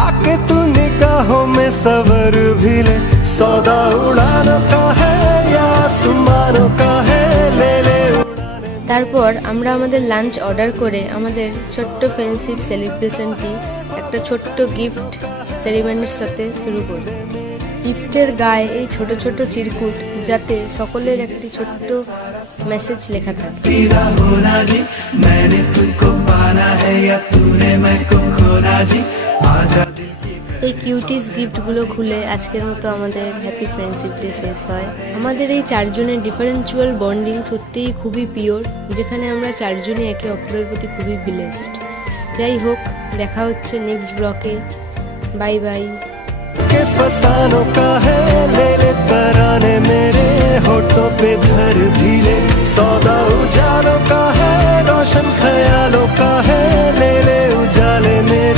आके तू निगाहों में सवर भी ले, सौदा उड़ानों का है या आसमानों का है, ले ले उड़ाने। তারপর আমরা আমাদের লাঞ্চ অর্ডার করে আমাদের ছোট্ট ফ্রেন্ডশিপ সেলিব্রেশনটি একটা ছোট্ট গিফট সেরিমনির সাথে শুরু করি। গিফটের গায়ে এই ছোট ছোট চিরকুট, যাতে সকলের একটি ছোট্ট মেসেজ লেখা থাকে। तेरा होना जी, मैंने तुमको पाना है या तूने मुझको खोना जी, आजा दिल की। এই কিউটিস গিফটগুলো খুলে আজকের মতো আমাদের হ্যাপি ফ্রেন্ডশিপ ডে শেষ হয়। আমাদের এই চারজনের ডিফারেন্সুয়াল বন্ডিং সত্যিই খুবই পিওর, যেখানে আমরা চারজনই একে অপরের প্রতি খুবই ব্লেসড। যাই হোক, দেখা হচ্ছে নেক্সট ব্লকে। Bye bye. के फसानों का है, ले ले तराने मेरे होठों पे धर भी ले, सौदा उजालों का है, रोशन ख्यालों का है, ले ले उजाले मेरे।